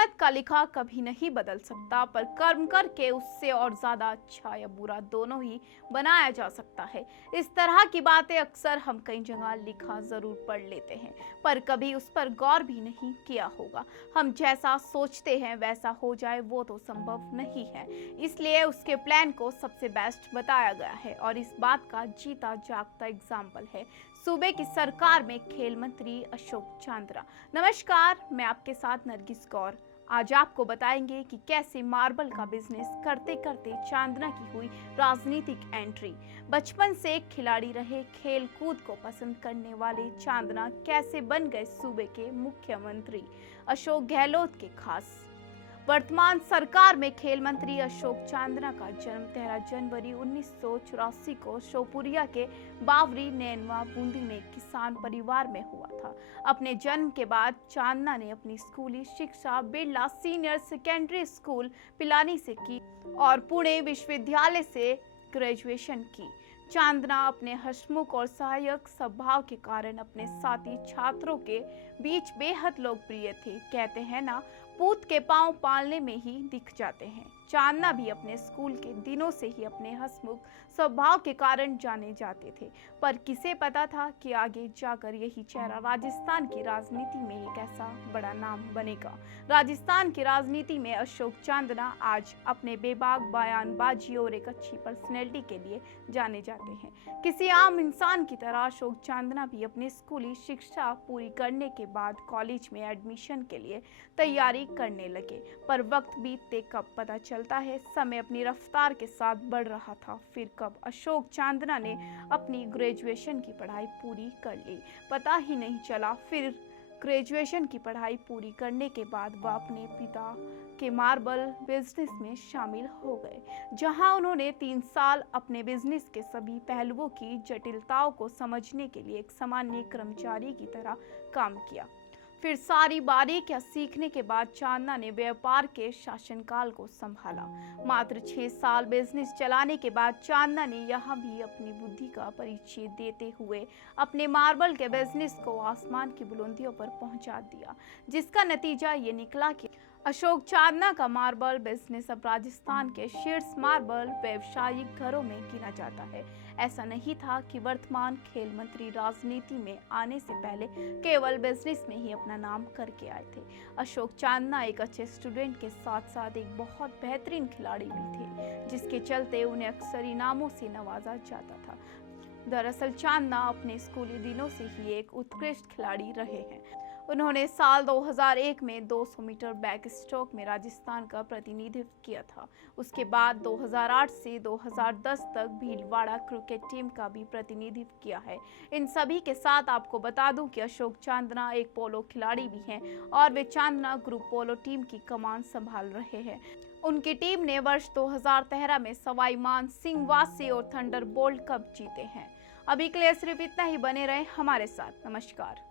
किस्मत का लिखा कभी नहीं बदल सकता, पर कर्म करके उससे और ज्यादा अच्छा या बुरा दोनों ही बनाया जा सकता है। इस तरह की बातें अक्सर हम कई जगह लिखा जरूर पढ़ लेते हैं, पर कभी उस पर गौर भी नहीं किया होगा। हम जैसा सोचते हैं वैसा हो जाए वो तो संभव नहीं है, इसलिए उसके प्लान को सबसे बेस्ट बताया गया है। और इस बात का जीता जागता एग्जाम्पल है सूबे की सरकार में खेल मंत्री अशोक चांद्रा। नमस्कार, मैं आपके साथ नरगिस कौर। आज आपको बताएंगे कि कैसे मार्बल का बिजनेस करते करते चांदना की हुई राजनीतिक एंट्री। बचपन से एक खिलाड़ी रहे, खेल कूद को पसंद करने वाले चांदना कैसे बन गए सूबे के मुख्यमंत्री अशोक गहलोत के खास। वर्तमान सरकार में खेल मंत्री अशोक चांदना का जन्म 13 जनवरी 1984 को शोपुरिया के बावरी नैनवा बूंदी में किसान परिवार में हुआ था। अपने जन्म के बाद चांदना ने अपनी स्कूली शिक्षा Birla senior secondary school Pilani से की और पुणे विश्वविद्यालय से ग्रेजुएशन की। चांदना अपने हंसमुख और सहायक स्वभाव के कारण अपने साथी छात्रों के बीच बेहद लोकप्रिय थे। कहते हैं ना, पूत के पांव पालने में ही दिख जाते हैं। चांदना भी अपने स्कूल के दिनों से ही अपने हंसमुख स्वभाव के कारण जाने जाते थे, पर किसे पता था कि आगे जाकर यही चेहरा राजस्थान की राजनीति में एक ऐसा बड़ा नाम बनेगा। राजस्थान की राजनीति में अशोक चांदना आज अपने बेबाक बयानबाजी और एक अच्छी पर्सनैलिटी के लिए जाने जाते हैं। किसी आम इंसान की तरह अशोक चांदना भी अपनी स्कूली शिक्षा पूरी करने के बाद कॉलेज में एडमिशन के लिए तैयारी करने लगे, पर वक्त बीतते कब पता चलता है समय अपनी रफ्तार के साथ बढ़ रहा था। फिर कब अशोक चांदना ने अपनी ग्रेजुएशन की पढ़ाई पूरी कर ली, पता ही नहीं चला। फिर ग्रेजुएशन की पढ़ाई पूरी करने के बाद वह अपने पिता के मार्बल बिजनेस में शामिल हो गए, जहां उन्होंने 3 साल अपने बिजनेस के सभी पहलुओं की जटिलताओं को समझने के लिए एक सामान्य कर्मचारी की तरह काम किया। फिर सारी बारीकियां सीखने के बाद चांदना ने व्यापार के शासनकाल को संभाला। मात्र 6 साल बिजनेस चलाने के बाद चांदना ने यहाँ भी अपनी बुद्धि का परिचय देते हुए अपने मार्बल के बिजनेस को आसमान की बुलंदियों पर पहुंचा दिया, जिसका नतीजा ये निकला कि अशोक चांदना का मार्बल बिजनेस अब राजस्थान के शीर्ष मार्बल व्यवसायिक घरों में गिना जाता है। ऐसा नहीं था कि वर्तमान खेल मंत्री राजनीति में आने से पहले केवल बिजनेस में ही अपना नाम करके आए थे। अशोक चांदना एक अच्छे स्टूडेंट के साथ साथ एक बहुत बेहतरीन खिलाड़ी भी थे, जिसके चलते उन्हें अक्सर इनामों से नवाजा जाता था। दरअसल चांदना अपने स्कूली दिनों से ही एक उत्कृष्ट खिलाड़ी रहे हैं। उन्होंने साल 2001 में 200 मीटर बैक स्ट्रोक में राजस्थान का प्रतिनिधित्व किया था। उसके बाद 2008 से 2010 तक भीलवाड़ा क्रिकेट टीम का भी प्रतिनिधित्व किया है। इन सभी के साथ आपको बता दूं कि अशोक चांदना एक पोलो खिलाड़ी भी हैं और वे चांदना ग्रुप पोलो टीम की कमान संभाल रहे हैं। उनकी टीम ने वर्ष 2013 में सवाई मान सिंह वासी और थंडरबोल्ट कप जीते हैं। अभी के लिए सिर्फ इतना ही, बने रहें हमारे साथ। नमस्कार।